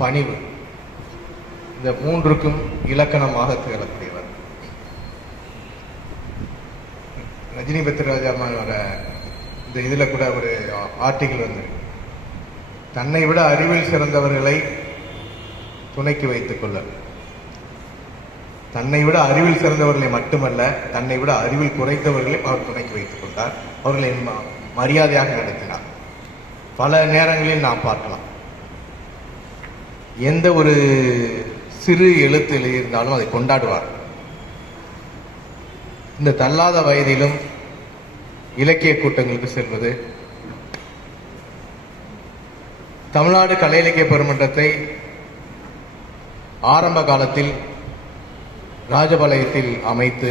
பணிவு. இந்த மூன்றுக்கும் இலக்கணமாக திகழக்கூடியவர். ரஜினி பத்ரராஜாமானோட இந்த இதில் கூட ஒரு ஆர்டிகிள் வந்து தன்னை விட அறிவில் சிறந்தவர்களை துணைக்கு வைத்துக் கொள்ள. தன்னை விட அறிவில் சிறந்தவர்களை மட்டுமல்ல தன்னை விட அறிவில் குறைந்தவர்களையும் அவர் துணைக்கு வைத்துக் கொண்டார். அவர்களை ம- மரியாதையாக நடத்தினார். பல நேரங்களில் நாம் பார்க்கலாம். எந்த ஒரு சிறு எழுத்து எழுதியிருந்தாலும் அதை கொண்டாடுவார். இந்த தள்ளாத வயதிலும் இலக்கிய கூட்டங்களுக்கு செல்வது தமிழ்நாடு கலை இலக்கிய பெருமன்றத்தை ஆரம்ப காலத்தில் ராஜபாளையத்தில் அமைத்து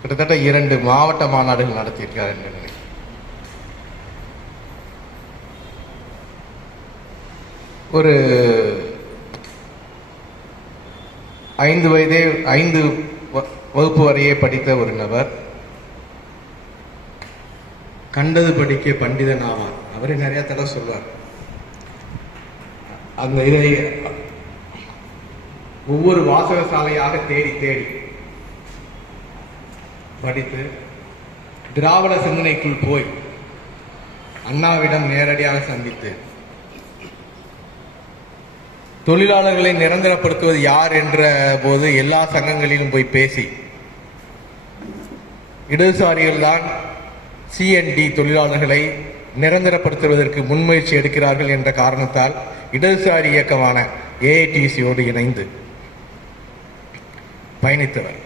கிட்டத்தட்ட இரண்டு மாவட்ட மாநாடுகள் நடத்தியிருக்கிறார் என்று ஒரு ஐந்து வயதே ஐந்து வ- வகுப்பு வரையே படித்த ஒரு நபர் கண்டது படிக்க பண்டிதன் ஆவார். அவரே நிறைய தடவை சொல்வார். அந்த இதை ஒவ்வொரு வாசக சாலையாக தேடி தேடி படித்து திராவிட சிந்தனைக்குள் போய் அண்ணாவிடம் நேரடியாக சந்தித்து தொழிலாளர்களை நிரந்தரப்படுத்துவது யார் என்ற போது எல்லா சங்கங்களிலும் போய் பேசி. இடதுசாரிகள் தான் சிஎன்டி தொழிலாளர்களை நிரந்தரப்படுத்துவதற்கு முன்முயற்சி எடுக்கிறார்கள் என்ற காரணத்தால் இடதுசாரி இயக்கமான ஏஐடிசியோடு இணைந்து பயணித்தவர்.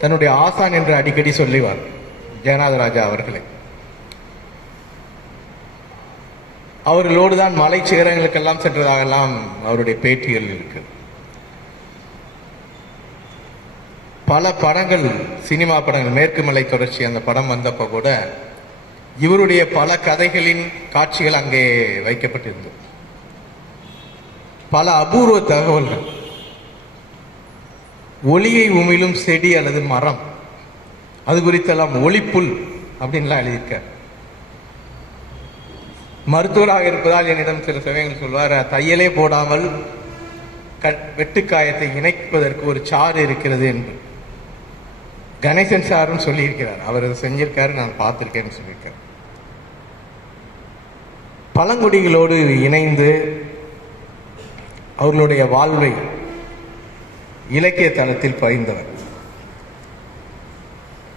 தன்னுடைய ஆசான் என்று அடிக்கடி சொல்லிவார். ஜெகநாத ராஜா அவர்களை. அவர்களோடு தான் மலை சிகரங்களுக்கெல்லாம் சென்றதாகலாம் அவருடைய பேட்டிகள் இருக்கு. பல படங்கள் சினிமா படங்கள் மேற்கு மலை தொடர்ச்சி அந்த படம் வந்தப்ப கூட இவருடைய பல கதைகளின் காட்சிகள் அங்கே வைக்கப்பட்டிருந்தது. பல அபூர்வ தகவல்கள். ஒளியை உமிழும் செடி அல்லது மரம். அது குறித்தெல்லாம் ஒளிப்புல் அப்படின்லாம் எழுதியிருக்கார். மருத்துவராக இருப்பதால் என்னிடம் சில சமயங்கள் சொல்வார் தையலே போடாமல் கட் வெட்டுக்காயத்தை இணைப்பதற்கு ஒரு சாறு இருக்கிறது என்று. கணேசன் சாரும் சொல்லியிருக்கிறார். அவர் அதை செஞ்சிருக்காரு நான் பார்த்திருக்கேன்னு சொல்லியிருக்கார். பழங்குடிகளோடு இணைந்து அவர்களுடைய வாழ்வை இலக்கிய தளத்தில் பகிர்ந்தவர்.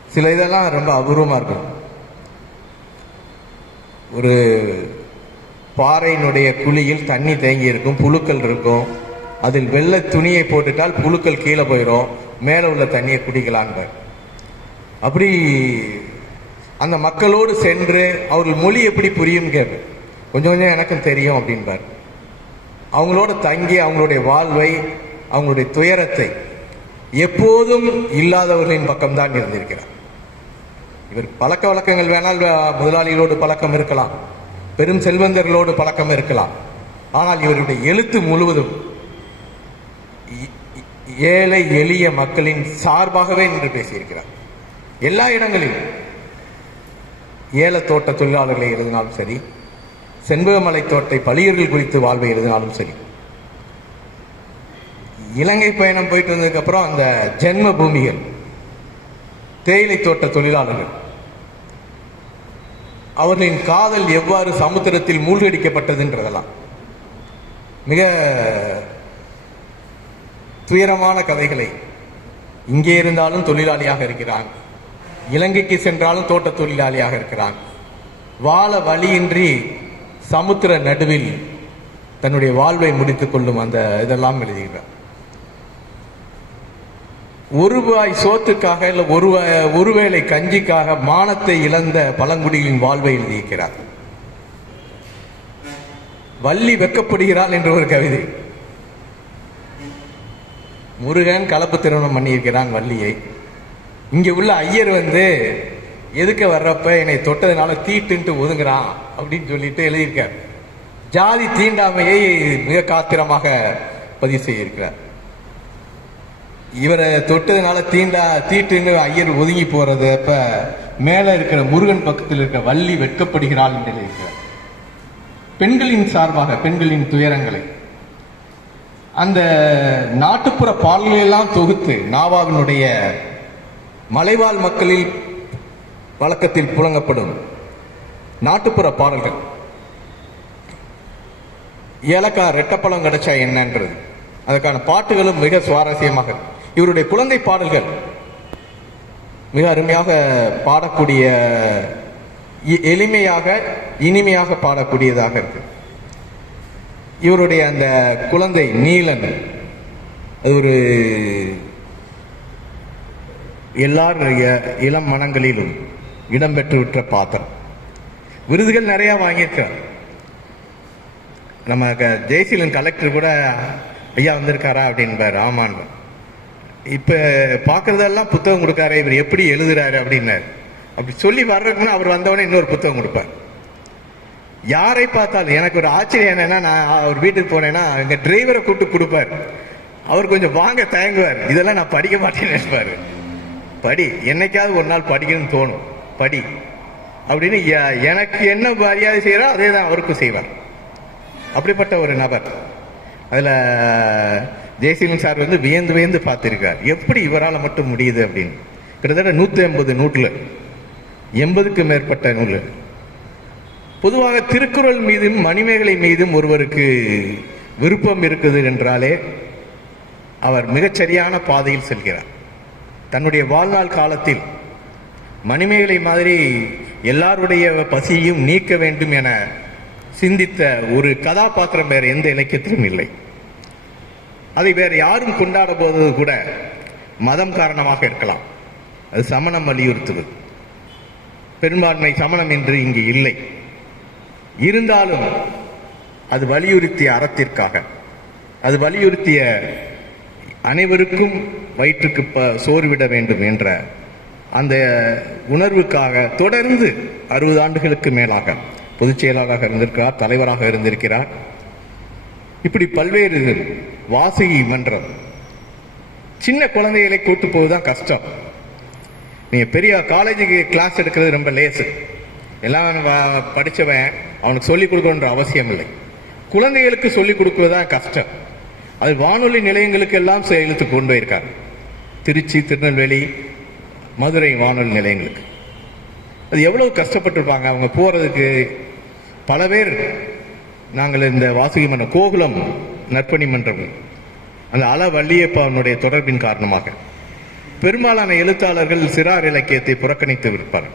சில இதெல்லாம் ரொம்ப அபூர்வமாக இருக்கும். ஒரு பாறையினுடைய குழியில் தண்ணி தேங்கி இருக்கும் புழுக்கள் இருக்கும். அதில் வெள்ளை துணியை போட்டுட்டால் புழுக்கள் கீழே போயிடும் மேலே உள்ள தண்ணியை குடிக்கலான்பார் அப்படி அந்த மக்களோடு சென்று அவர்கள் மொழி எப்படி புரியும் கேட்பேன். கொஞ்சம் கொஞ்சம் எனக்கும் தெரியும் அப்படின்பார். அவங்களோட தங்கி அவங்களுடைய வாழ்வை அவங்களுடைய துயரத்தை எப்போதும் இல்லாதவர்களின் பக்கம்தான் இருந்திருக்கிறார். இவர் பழக்க வழக்கங்கள் வேணால் முதலாளிகளோடு பழக்கம் இருக்கலாம். பெரும் செல்வந்தர்களோடு பழக்கம் இருக்கலாம். ஆனால் இவருடைய எழுத்து முழுவதும் இ- ஏழை எளிய மக்களின் சார்பாகவே நின்று பேசியிருக்கிறார். எல்லா இடங்களிலும் ஏலத்தோட்ட தொழிலாளர்களை எழுதினாலும் சரி செண்பகமலை தோட்டை பழியர்கள் குறித்து வாழ்வை எழுதினாலும் சரி இலங்கை பயணம் போயிட்டு வந்ததுக்கப்புறம் அந்த ஜென்ம பூமிகள் தேயிலை தோட்ட தொழிலாளர்கள் அவர்களின் காதல் எவ்வாறு சமுத்திரத்தில் மூழ்கடிக்கப்பட்டதுன்றதெல்லாம். மிக துயரமான கதைகளை இங்கே இருந்தாலும் தொழிலாளியாக இருக்கிறான். இலங்கைக்கு சென்றாலும் தோட்ட தொழிலாளியாக இருக்கிறான். வாழ வழியின்றி சமுத்திர நடுவில் தன்னுடைய வாழ்வை முடித்துக் கொள்ளும் அந்த இதெல்லாம் எழுதுகிறார். ஒரு ரூபாய் சோத்துக்காக இல்லை ஒரு ஒருவேளை கஞ்சிக்காக மானத்தை இழந்த பழங்குடியின் வாழ்வை எழுதியிருக்கிறார். வள்ளி வெக்கப்படுகிறாள் என்ற ஒரு கவிதை. முருகன் கலப்பு திருமணம் பண்ணியிருக்கிறான் வள்ளியை. இங்கே உள்ள ஐயர் வந்து எதுக்க வர்றப்ப என்னை தொட்டதுனால தீட்டுன்ட்டு ஒதுங்குறான் அப்படின்னு சொல்லிட்டு எழுதியிருக்கார். ஜாதி தீண்டாமையை மிக காத்திரமாக பதிவு செய்திருக்கிறார். இவரை தொட்டதுனால தீண்டா தீட்டுன்னு ஐயர் ஒதுங்கி போறது அப்ப மேல இருக்கிற முருகன் பக்கத்தில் இருக்கிற வள்ளி வெட்கப்படுகிறாள் என்று இருக்கிறார் பெண்களின் சார்பாக பெண்களின் துயரங்களை. அந்த நாட்டுப்புற பாடல்களெல்லாம் தொகுத்து நாவாவினுடைய மலைவாழ் மக்களில் வழக்கத்தில் புழங்கப்படும் நாட்டுப்புற பாடல்கள். ஏலக்கா ரெட்டப்பழம் கிடைச்சா என்னன்றது. அதுக்கான பாட்டுகளும் மிக சுவாரஸ்யமாக இருக்கும் இவருடைய குழந்தை பாடல்கள் மிக அருமையாக பாடக்கூடிய எ- எளிமையாக இனிமையாக பாடக்கூடியதாக இருக்கு. இவருடைய அந்த குழந்தை நீலன் அது ஒரு எல்லாருடைய இளம் மனங்களிலும் இடம்பெற்று விட்ட பாத்திரம். விருதுகள் நிறைய வாங்கியிருக்கார் நம்ம ஜெய்சிலன் கலெக்டர் கூட ஐயா வந்திருக்காரா? அப்படின்பார் ஆமான்னு இப்ப பார்க்குறதெல்லாம் புத்தகம் கொடுக்காரு இவர் எப்படி எழுதுறாரு அப்படின்னாரு. அப்படி சொல்லி வர்றதுக்குன்னு அவர் வந்தவொடனே இன்னொரு புத்தகம் கொடுப்பார். யாரை பார்த்தாலும் எனக்கு ஒரு ஆச்சரியம் என்னன்னா நான் அவர் வீட்டுக்கு போனேன்னா எங்க டிரைவரை கூப்பிட்டு கொடுப்பார். அவர் கொஞ்சம் வாங்க தயங்குவார். இதெல்லாம் நான் படிக்க மாட்டேன்னு நினைப்பாரு. படி என்னைக்காவது ஒரு நாள் படிக்கணும்னு தோணும். படி. அப்படின்னு எ- எனக்கு என்ன மரியாதை செய்யறோ அதே தான் அவருக்கும் செய்வார். அப்படிப்பட்ட ஒரு நபர். அதுல ஜெயசீலன் சார் வந்து வியந்து வியந்து பார்த்திருக்கார். எப்படி இவரால் மட்டும் முடியுது அப்படின்னு. கிட்டத்தட்ட நூற்றி ஐம்பது நூட்டில் எண்பதுக்கும் மேற்பட்ட நூல் பொதுவாக திருக்குறள் மீதும் மணிமேகலை மீதும் ஒருவருக்கு விருப்பம் இருக்குது என்றாலே அவர் மிகச்சரியான பாதையில் செல்கிறார். தன்னுடைய வாழ்நாள் காலத்தில் மணிமேகலை மாதிரி எல்லாருடைய பசியையும் நீக்க வேண்டும் என சிந்தித்த ஒரு கதாபாத்திரம் வேறு எந்த இலக்கியத்திலும் இல்லை. அதை வேறு யாரும் கொண்டாட போவது கூட மதம் காரணமாக இருக்கலாம். அது சமணம் வலியுறுத்துவது. பெரும்பான்மை சமணம் என்று இங்கு இல்லை. இருந்தாலும் அது வலியுறுத்திய அறத்திற்காக. அது வலியுறுத்திய அனைவருக்கும் வயிற்றுக்கு ப- சோர்விட வேண்டும் என்ற அந்த உணர்வுக்காக தொடர்ந்து அறுபது ஆண்டுகளுக்கு மேலாக பொதுச் செயலாளராக இருந்திருக்கிறார் தலைவராக இருந்திருக்கிறார். இப்படி பல்வேறு வாசகி மன்றம். சின்ன குழந்தைகளை கூட்டு போவதுதான் கஷ்டம். நீங்க பெரிய காலேஜுக்கு கிளாஸ் எடுக்கிறது ரொம்ப லேசு. எல்லாம் படித்தவன் படிச்சவன் அவனுக்கு சொல்லிக் கொடுக்கணுன்ற அவசியம் இல்லை. குழந்தைகளுக்கு சொல்லிக் கொடுக்குவதுதான் கஷ்டம். அது வானொலி நிலையங்களுக்கு எல்லாம் செயலுத்து கொண்டு போயிருக்காங்க. திருச்சி திருநெல்வேலி மதுரை வானொலி நிலையங்களுக்கு. அது எவ்வளவு கஷ்டப்பட்டிருப்பாங்க. அவங்க போறதுக்கு பல பேர் நாங்கள் இந்த வாசுகி மன்றம் கோகுலம் நற்பணி மன்றம் அந்த அல வள்ளியப்பாவனுடைய தொடர்பின் காரணமாக பெரும்பாலான எழுத்தாளர்கள் சிறார் இலக்கியத்தை புறக்கணித்து விற்பார்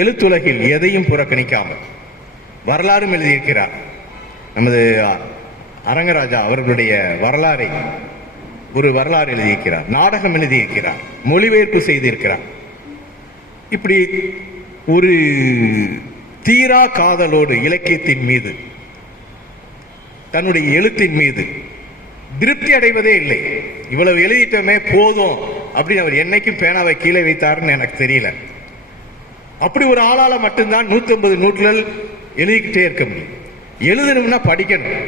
எழுத்துலகில் எதையும் புறக்கணிக்காமல் வரலாறும் எழுதியிருக்கிறார். நமது அரங்கராஜா அவர்களுடைய வரலாறை ஒரு வரலாறு எழுதியிருக்கிறார் நாடகம் எழுதியிருக்கிறார் மொழிபெயர்ப்பு செய்திருக்கிறார். இப்படி ஒரு தீரா காதலோடு இலக்கியத்தின் மீது தன்னுடைய எழுத்தின் மீது திருப்தி அடைவதே இல்லை. இவ்வளவு எழுதிட்டோமே போதும் அப்படின்னு அவர் என்னைக்கும் பேனாவை கீழே வைத்தாருன்னு எனக்கு தெரியல. அப்படி ஒரு ஆளால மட்டும்தான் 150 நூற்றுகள் எழுதிக்கிட்டே இருக்க முடியும். எழுதணும்னா படிக்கணும்.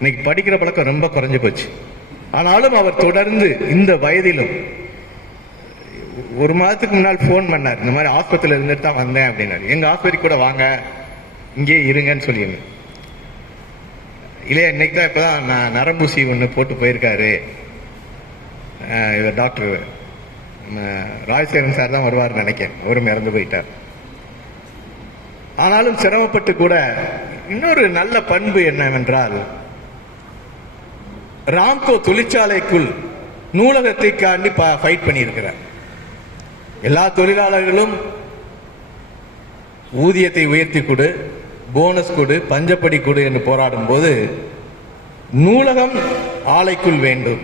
இன்னைக்கு படிக்கிற பழக்கம் ரொம்ப குறைஞ்சு போச்சு. ஆனாலும் அவர் தொடர்ந்து இந்த வயதிலும் ஒரு மாதத்துக்கு முன்னால் ஃபோன் பண்ணார். இந்த மாதிரி ஆஸ்பத்திரியில் இருந்துட்டு தான் வந்தேன் அப்படின்னாரு. எங்கள் ஆஸ்பத்திரி கூட வாங்க இங்கே இருங்கன்னு சொல்லியிருந்தேன். இல்லையா இன்னைக்கு தான் இப்போ தான் நான் நரம்பூசி ஒன்று போட்டு போயிருக்காரு. இவர் டாக்டர் நம்ம ராஜசேகரன் சார் தான் வருவார் நினைக்கிறேன். அவரும் இறந்து போயிட்டார். ஆனாலும் சிரமப்பட்டு கூட இன்னொரு நல்ல பண்பு என்னவென்றால் ராம்கோ தொழிற்சாலைக்குள் நூலகத்தை காண்டி ஃபைட் பண்ணியிருக்கிறார். எல்லா தொழிலாளர்களும் ஊதியத்தை உயர்த்தி கொடு போனஸ் கொடு பஞ்சப்படி கொடு என்று போராடும் போது நூலகம் ஆலைக்குள் வேண்டும்.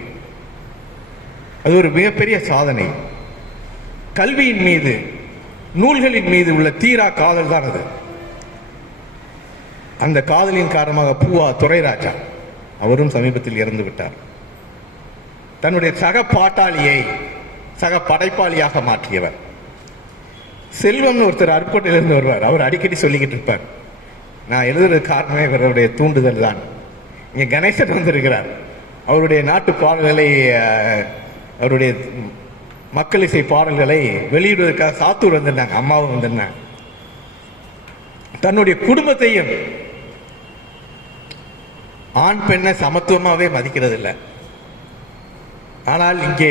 அது ஒரு மிகப்பெரிய சாதனை. கல்வியின் மீது நூல்களின் மீது உள்ள தீரா காதல் தான் அது. அந்த காதலின் காரணமாக பூவா துரைராஜா அவரும் சமீபத்தில் இறந்து விட்டார் தன்னுடைய சக பாட்டாளியை சக படைப்பாளியாக மாற்றியவர். செல்வம்னு ஒருத்தர் அருக்கோட்டையிலிருந்து வருவார். அவர் அடிக்கடி சொல்லிக்கிட்டு இருப்பார். நான் எழுதுறது காரணமே இவருடைய தூண்டுதல் தான். இங்கே கணேசன் வந்திருக்கிறார். அவருடைய நாட்டு பாடல்களை அவருடைய மக்கள் இசை பாடல்களை வெளியிடுவதற்காக சாத்தூர் வந்திருந்தாங்க. அம்மாவும் வந்திருந்தாங்க. தன்னுடைய குடும்பத்தையும் ஆண் பெண்ணை சமத்துவமாகவே மதிக்கிறது இல்லை ஆனால் இங்கே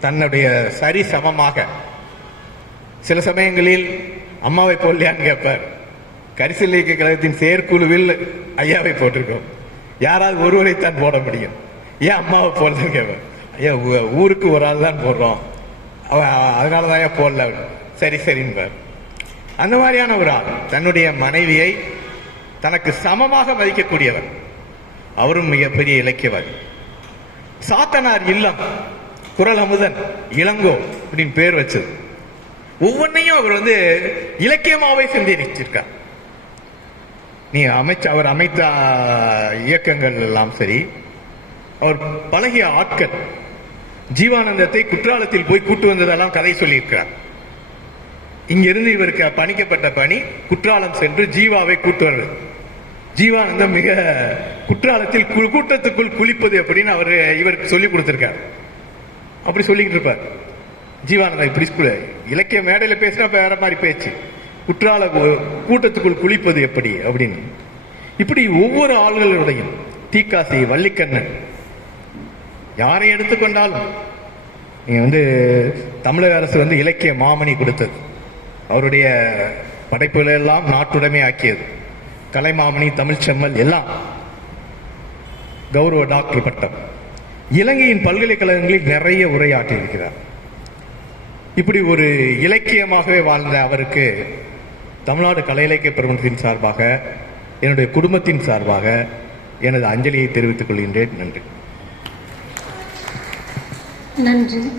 தன்னுடைய சரி சமமாக. சில சமயங்களில் அம்மாவை போடலையான்னு கேட்பார்? கரிசல் இயக்க கழகத்தின் செயற்குழுவில் ஐயாவை போட்டிருக்கோம். யாராவது ஒருவரைத்தான் போட முடியும்? ஏன் அம்மாவை போடலன்னு கேட்பார்? ஐயா ஊருக்கு ஒரு ஆள் தான் போடுறோம். அவன் அதனால தான் ஏன் போடல. சரி சரின்பார். அந்த மாதிரியான ஒரு ஆள் தன்னுடைய மனைவியை தனக்கு சமமாக மதிக்கக்கூடியவர். அவரும் மிகப்பெரிய இலக்கியவர் சாத்தனார் இல்லம் குரல் அமுதன் இளங்கோ அப்படின்னு பேர் வச்சது. ஒவ்வொன்றையும் அவர் வந்து இலக்கியமாகவே சிந்திச்சிருக்கார் நீ அமைச்ச அவர் அமைத்த இயக்கங்கள் எல்லாம் சரி அவர் பழகிய ஆட்கள் ஜீவானந்தத்தை குற்றாலத்தில் போய் கூட்டு வந்ததெல்லாம் கதை சொல்லியிருக்கிறார். இங்கிருந்து இவருக்கு பணிக்கப்பட்ட பணி குற்றாலம் சென்று ஜீவாவை கூட்டு வருவது ஜீவானந்தம் மிக குற்றாலத்தில் கூட்டத்துக்குள் குளிப்பது அப்படின்னு அவர் இவருக்கு சொல்லி கொடுத்திருக்காரு. அப்படி சொல்லிக்கிட்டு இருப்பார் ஜீவானந்தம் இப்படி ஸ்கூல் இலக்கிய மேடையில பேசினா வேற மாதிரி பேச்சு. குற்றால கூட்டத்துக்குள் குளிப்பது எப்படி அப்படின்னு. இப்படி ஒவ்வொரு ஆள்களுடையும் தீக்காசி வள்ளிக்கண்ணன். யாரை எடுத்துக்கொண்டாலும் நீங்கள் வந்து தமிழக அரசு வந்து இலக்கிய மாமணி கொடுத்தது. அவருடைய படைப்புகளை எல்லாம் நாட்டுடைமை ஆக்கியது. கலைமாமணி தமிழ்ச்செம்மல் எல்லாம் கௌரவ டாக்டர் பட்டம். இலங்கையின் பல்கலைக்கழகங்களில் நிறைய உரையாற்றி இருக்கிறார் இப்படி ஒரு இலக்கியமாகவே வாழ்ந்த அவருக்கு தமிழ்நாடு கலை இலக்கிய பெருமன்றத்தின் சார்பாக என்னுடைய குடும்பத்தின் சார்பாக எனது அஞ்சலியை தெரிவித்துக் கொள்கின்றேன். நன்றி. நன்றி.